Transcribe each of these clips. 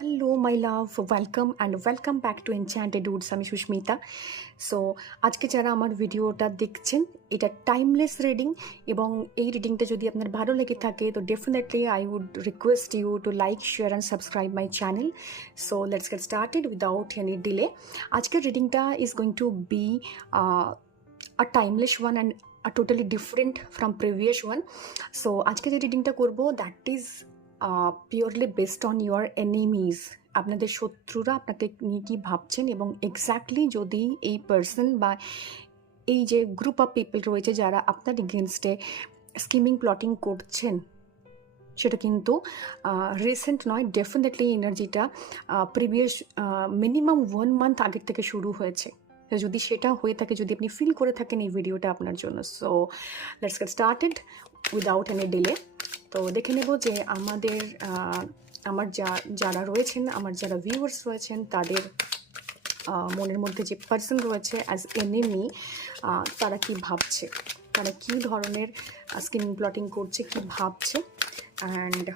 Hello my love, welcome back to enchanted Woods. আমি Susmita. So আজকে যারা আমার ভিডিওটা দেখছেন, এটা টাইমলেস রিডিং, এবং এই রিডিংটা যদি আপনার ভালো লেগে থাকে তো definitely I would request you to like, share and subscribe my channel. So let's get started without any delay. আজকের রিডিংটা is going to be a timeless one and a totally different from previous one. So আজকে যে রিডিংটা করব that is purely based on your enemies. আপনাদের শত্রুরা আপনাকে নিয়ে কী ভাবছেন, এবং এক্স্যাক্টলি যদি এই পার্সন বা এই যে গ্রুপ অফ পিপল রয়েছে যারা আপনার এগেনস্টে স্কিমিং প্লটিং করছেন, সেটা কিন্তু রিসেন্ট নয়, ডেফিনেটলি এনার্জিটা প্রিভিয়াস মিনিমাম 1 মান্থ আগের থেকে শুরু হয়েছে। যদি সেটা হয়ে থাকে, যদি আপনি ফিল করে থাকেন এই ভিডিওটা আপনার জন্য, so let's get started without any delay. তো দেখে নেব যে আমার যারা রয়েছেন, আমার যারা ভিউয়ার্স রয়েছেন, তাদের মনের মধ্যে যে পার্সন রয়েছে অ্যাজ এনিমি, তারা কি ভাবছে, তারা কী ধরনের স্কিমিং প্লটিং করছে, কি ভাবছে। অ্যান্ড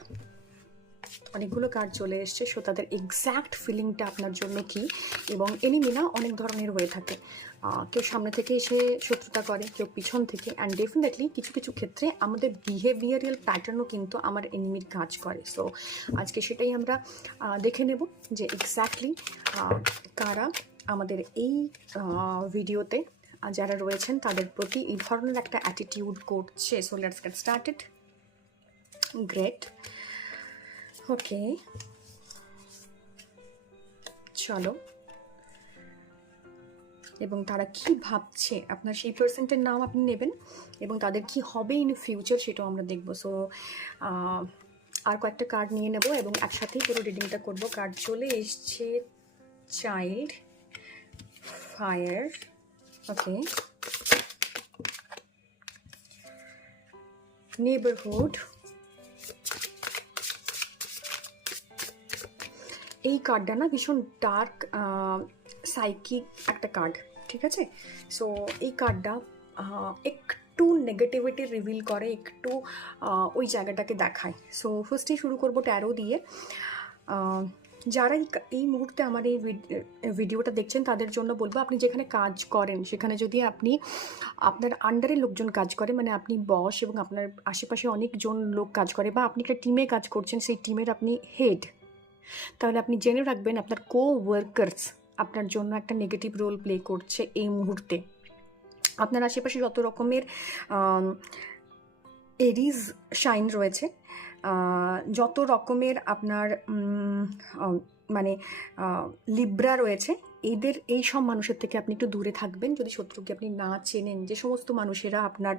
অনেকগুলো কার্ড চলে এসছে, সো তাদের এক্স্যাক্ট ফিলিংটা আপনার জন্য কি। এবং এনিমি না অনেক ধরনের হয়ে থাকে, কেউ সামনে থেকে এসে শত্রুতা করে, কেউ পিছন থেকে। অ্যান্ড ডেফিনেটলি কিছু কিছু ক্ষেত্রে আমাদের বিহেভিয়ারাল প্যাটার্নও কিন্তু আমার এনিমির কাজ করে। সো আজকে সেটাই আমরা দেখে নেব যে এক্স্যাক্টলি কারা আমাদের এই ভিডিওতে যারা রয়েছেন তাদের প্রতি এই ধরনের একটা অ্যাটিটিউড করছে। So let's get started. Great, okay, চলো। এবং তারা কি ভাবছে, আপনার সেই পার্সেন্টের নাম আপনি নেবেন এবং তাদের কি হবে ইন ফিউচার সেটাও আমরা দেখব। সো আর কয়েকটা কার্ড নিয়ে নেব এবং একসাথেই পুরো রিডিংটা করব। কার্ড চলে এসছে চাইল্ড, ফায়ার, ওকে, নেবারহুড। এই কার্ডটা না ভীষণ ডার্ক সাইকিক একটা কার্ড, ঠিক আছে। সো এই কার্ডটা একটু নেগেটিভিটি রিভিল করে, একটু ওই জায়গাটাকে দেখায়। সো ফার্স্টেই শুরু করবো ট্যারো দিয়ে। যারা এই মুহূর্তে আমার এই ভিডিওটা দেখছেন তাদের জন্য বলবো, আপনি যেখানে কাজ করেন সেখানে যদি আপনি আপনার আন্ডারে লোকজন কাজ করে, মানে আপনি বস এবং আপনার আশেপাশে অনেকজন লোক কাজ করে, বা আপনি একটা টিমে কাজ করছেন, সেই টিমের আপনি হেড, তাহলে আপনি জেনে রাখবেন আপনার ওয়ার্কার্স আপনার জন্য একটা নেগেটিভ রোল প্লে করছে এই মুহূর্তে। আপনার আশেপাশে যত রকমের এরিজ শাইন রয়েছে, যত রকমের আপনার মানে লিব্রা রয়েছে, এই সব মানুষের থেকে আপনি একটু দূরে থাকবেন। যদি শত্রুকে আপনি না চেনেন, যে সমস্ত মানুষেরা আপনার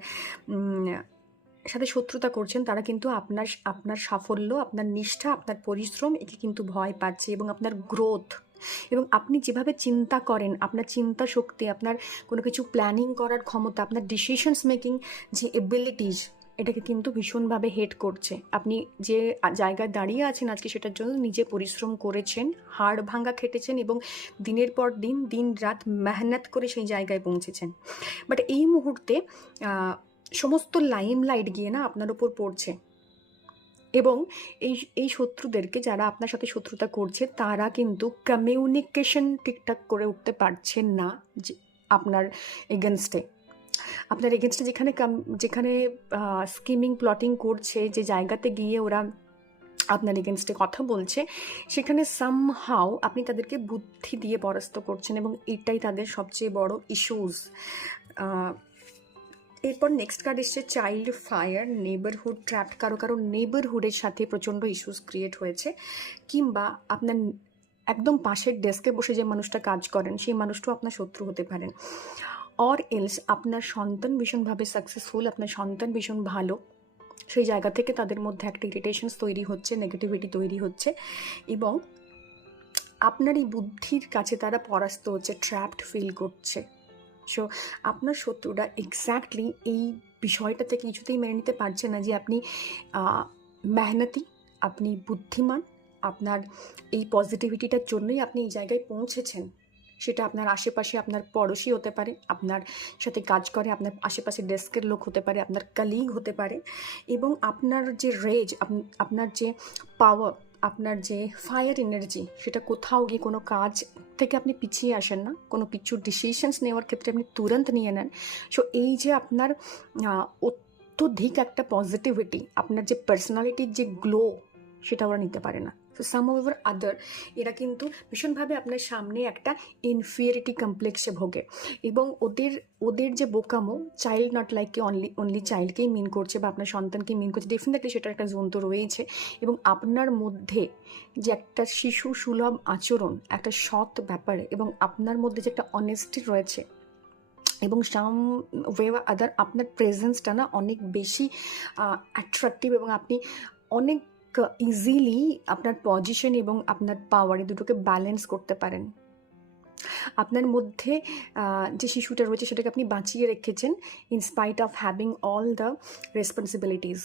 সাথে শত্রুতা করছেন, তারা কিন্তু আপনার সাফল্য, আপনার নিষ্ঠা, আপনার পরিশ্রম একে কিন্তু ভয় পাচ্ছে, এবং আপনার গ্রোথ, এবং আপনি যেভাবে চিন্তা করেন, আপনার চিন্তা শক্তি, আপনার কোনো কিছু প্ল্যানিং করার ক্ষমতা, আপনার ডিসিশনস মেকিং যে এবিলিটিস, এটাকে কিন্তু ভীষণভাবে হেট করছে। আপনি যে জায়গায় দাঁড়িয়ে আছেন আজকে, সেটার জন্য নিজে পরিশ্রম করেছেন, হাড় ভাঙা খেটেছেন, এবং দিনের পর দিন রাত মেহনত করে সেই জায়গায় পৌঁছেছেন। বাট এই মুহূর্তে সমস্ত লাইট গিয়ে না আপনার ওপর পড়ছে, এবং এই শত্রুদেরকে, যারা আপনার সাথে শত্রুতা করছে, তারা কিন্তু কমিউনিকেশন ঠিকঠাক করে উঠতে পারছেন না যে আপনার এগেনস্টে। যেখানে স্কিমিং প্লটিং করছে, যে জায়গাতে গিয়ে ওরা আপনার এগেনস্টে কথা বলছে, সেখানে সামহাউ আপনি তাদেরকে বুদ্ধি দিয়ে পরাস্ত করছেন, এবং এটাই তাদের সবচেয়ে বড় ইস্যুস। এরপর নেক্সট কার্ড এসছে চাইল্ড, ফায়ার, নেবারহুড, ট্র্যাপড। কারো নেবারহুডের সাথে প্রচণ্ড ইস্যুস ক্রিয়েট হয়েছে, কিংবা আপনার একদম পাশের ডেস্কে বসে যে মানুষটা কাজ করেন, সেই মানুষটাও আপনার শত্রু হতে পারেন। অর এলস আপনার সন্তান ভীষণভাবে সাকসেসফুল, আপনার সন্তান ভীষণ ভালো, সেই জায়গা থেকে তাদের মধ্যে একটা ইরিটেশনস তৈরি হচ্ছে, নেগেটিভিটি তৈরি হচ্ছে, এবং আপনার এই বুদ্ধির কাছে তারা পরাস্ত হচ্ছে, ট্র্যাপড ফিল করছে। সো আপনার শত্রুরা এক্স্যাক্টলি এই বিষয়টাতে কিছুতেই মেনে নিতে পারছে না যে আপনি মেহনতি, আপনি বুদ্ধিমান, আপনার এই পজিটিভিটিটার জন্যই আপনি এই জায়গায় পৌঁছেছেন। সেটা আপনার আশেপাশে আপনার পড়োশি হতে পারে, আপনার সাথে কাজ করে, আপনার আশেপাশে ডেস্কের লোক হতে পারে, আপনার কলিগ হতে পারে, এবং আপনার যে রেজ, আপনার যে পাওয়ার, আপনার যে ফায়ার এনার্জি সেটা কোথাও গিয়ে কোনো কাজ থেকে আপনি পিছিয়ে আসেন না, কোনো কিছু ডিসিশনস নেওয়ার ক্ষেত্রে আপনি তুরন্ত নিয়ে নেন। সো এই যে আপনার অত্যধিক একটা পজিটিভিটি, আপনার যে পার্সোনালিটির যে গ্লো, সেটা ওরা নিতে পারে না। সো সাম ওভার আদার এরা কিন্তু ভীষণভাবে আপনার সামনে একটা ইনফিরিয়রিটি কমপ্লেক্সে ভোগে, এবং ওদের যে বোকামো, চাইল্ড নট লাইককে অনলি চাইল্ডকেই মিন করছে বা আপনার সন্তানকে মিন করছে, ডেফিনেটলি সেটার একটা জোন তো রয়েছে। এবং আপনার মধ্যে যে একটা শিশু সুলভ আচরণ, একটা সৎ ব্যাপারে, এবং আপনার মধ্যে যে একটা অনেস্টি রয়েছে, এবং সাম ওয়ে বা আদার আপনার প্রেজেন্সটা না অনেক বেশি অ্যাট্রাকটিভ, এবং আপনি অনেক ইজিলি আপনার পজিশন এবং আপনার পাওয়ার এই দুটোকে ব্যালেন্স করতে পারেন। আপনার মধ্যে যে শিশুটা রয়েছে সেটাকে আপনি বাঁচিয়ে রেখেছেন in spite of having all the responsibilities.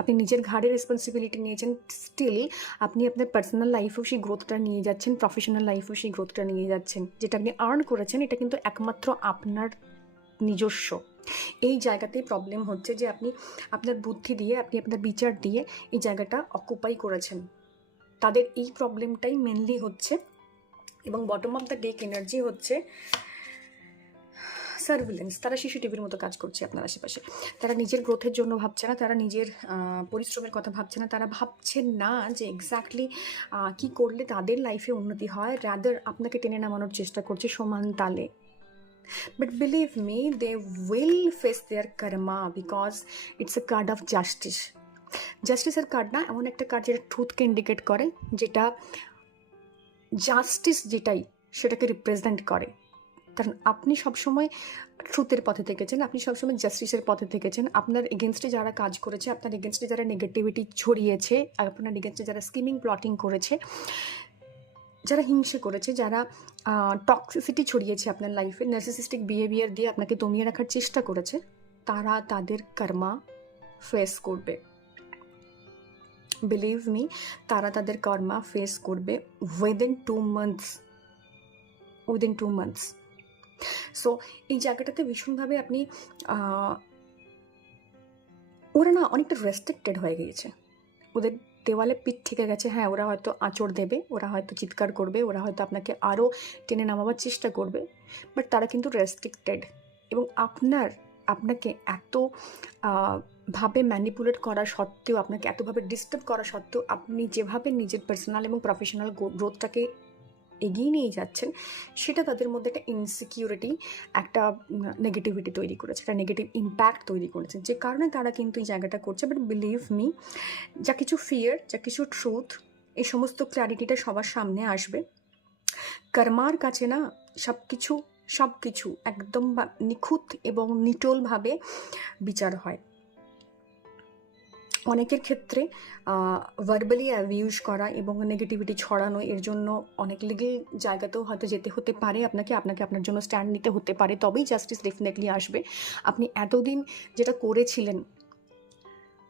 আপনি নিজের ঘাড়ে রেসপন্সিবিলিটি নিয়েছেন, স্টিল আপনি আপনার পার্সোনাল লাইফেও সেই গ্রোথটা নিয়ে যাচ্ছেন, প্রফেশনাল লাইফেও সেই গ্রোথটা নিয়ে যাচ্ছেন। যেটা আপনি আর্ন করেছেন এটা কিন্তু একমাত্র আপনার নিজস্ব। এই জায়গাতেই প্রবলেম হচ্ছে যে আপনি আপনার বুদ্ধি দিয়ে, আপনি আপনার বিচার দিয়ে এই জায়গাটা অকুপাই করেছেন। তাদের এই প্রবলেমটাই মেনলি হচ্ছে। এবং bottom of the deck energy হচ্ছে সার্ভিলেন্স। তারা সিসিটিভির মতো কাজ করছে আপনার আশেপাশে। তারা নিজের গ্রোথের জন্য ভাবছে না, তারা নিজের পরিশ্রমের কথা ভাবছে না, তারা ভাবছে না যে এক্স্যাক্টলি কী করলে তাদের লাইফে উন্নতি হয়, রাদার আপনাকে টেনে নামানোর চেষ্টা করছে সমান তালে। But believe me, they will face their karma because it's a card of justice. জাস্টিসের কার্ড না, এমন একটা কার্ড যেটা ট্রুথকে ইন্ডিকেট করে, যেটা জাস্টিস যেটাই সেটাকে রিপ্রেজেন্ট করে। কারণ আপনি সবসময় ট্রুথের পথে থেকেছেন, আপনি সবসময় জাস্টিসের পথে থেকেছেন। আপনার এগেনস্টে যারা কাজ করেছে, আপনার এগেনস্টে যারা নেগেটিভিটি ছড়িয়েছে, আপনার এগেনস্টে যারা স্কিমিং প্লটিং করেছে, যারা হিংসে করেছে, যারা টক্সিসিটি ছড়িয়েছে আপনার লাইফে, নার্সিসিস্টিক বিহেভিয়ার দিয়ে আপনাকে দমিয়ে রাখার চেষ্টা করেছে, তারা তাদের কর্মা ফেস করবে। বিলিভ মি, তারা তাদের কর্মা ফেস করবে উইদিন 2 months। সো এই জায়গাটাতে ভীষণভাবে আপনি ওরা না অনেকটা রেস্ট্রিক্টেড হয়ে গিয়েছে, ওদের দেওয়ালে পিঠ থেকে গেছে। হ্যাঁ, ওরা হয়তো আঁচড় দেবে, ওরা হয়তো চিৎকার করবে, ওরা হয়তো আপনাকে আরও টেনে নামাবার চেষ্টা করবে, বাট তারা কিন্তু রেস্ট্রিক্টেড। এবং আপনাকে এত ভাবে ম্যানিপুলেট করা সত্ত্বেও, আপনাকে এতভাবে ডিস্টার্ব করা সত্ত্বেও, আপনি যেভাবে নিজের পার্সোনাল এবং প্রফেশনাল গ্রোথটাকে এগিয়ে নিয়ে যাচ্ছেন, সেটা তাদের মধ্যে একটা ইনসিকিউরিটি, একটা নেগেটিভিটি তৈরি করেছে, একটা নেগেটিভ ইম্প্যাক্ট তৈরি করেছে, যে কারণে তারা কিন্তু এই জায়গাটা করছে। বাট বিলিভ মি, যা কিছু ফিয়ার, যা কিছু ট্রুথ, এই সমস্ত ক্ল্যারিটিটা সবার সামনে আসবে। কর্মার কাছে না সব কিছু একদম নিখুঁত এবং নিটোলভাবে বিচার হয়। অনেকের ক্ষেত্রে ভার্বালি অ্যাবিউজ করা এবং নেগেটিভিটি ছড়ানো, এর জন্য অনেক লিগেল জায়গাতেও হয়তো যেতে হতে পারে আপনাকে আপনার জন্য স্ট্যান্ড নিতে হতে পারে, তবেই জাস্টিস ডেফিনেটলি আসবে। আপনি এতদিন যেটা করেছিলেন,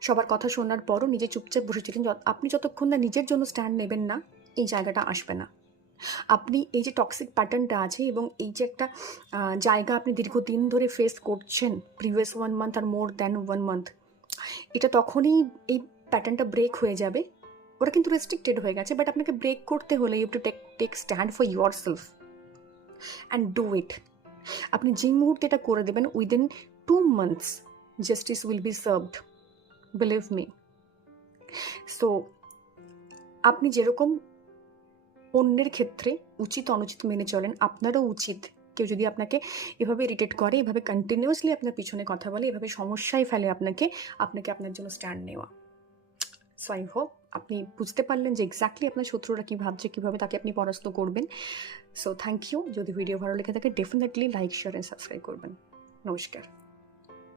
সবার কথা শোনার পরও নিজে চুপচাপ বসেছিলেন, আপনি যতক্ষণ না নিজের জন্য স্ট্যান্ড নেবেন না, এই জায়গাটা আসবে না। আপনি এই যে টক্সিক প্যাটার্নটা আছে, এবং এই যে একটা জায়গা আপনি দীর্ঘদিন ধরে ফেস করছেন, প্রিভিয়াস 1 month আর মোর দ্যান 1 month, এটা তখনই এই প্যাটার্নটা ব্রেক হয়ে যাবে। ওরা কিন্তু রেস্ট্রিক্টেড হয়ে গেছে, বাট আপনাকে ব্রেক করতে হলে you to take stand for yourself and do it. আপনি যে মুহূর্তে এটা করে দেবেন, within 2 months justice will be served, believe me. So আপনি যেরকম অন্যের ক্ষেত্রে উচিত অনুচিত মেনে চলেন, আপনারও উচিত, কেউ যদি আপনাকে এভাবে ইরিটেট করে, এভাবে কন্টিনিউয়াসলি আপনার পিছনে কথা বলে, এভাবে সমস্যায় ফেলে আপনাকে আপনার জন্য স্ট্যান্ড নেওয়া। সো আই হোপ আপনি বুঝতে পারলেন যে এক্স্যাক্টলি আপনার শত্রুরা কী ভাবছে, কীভাবে তাকে আপনি পরাস্ত করবেন। So thank you. যদি ভিডিও ভালো লেগে থাকে, definitely like, share and subscribe করবেন। নমস্কার।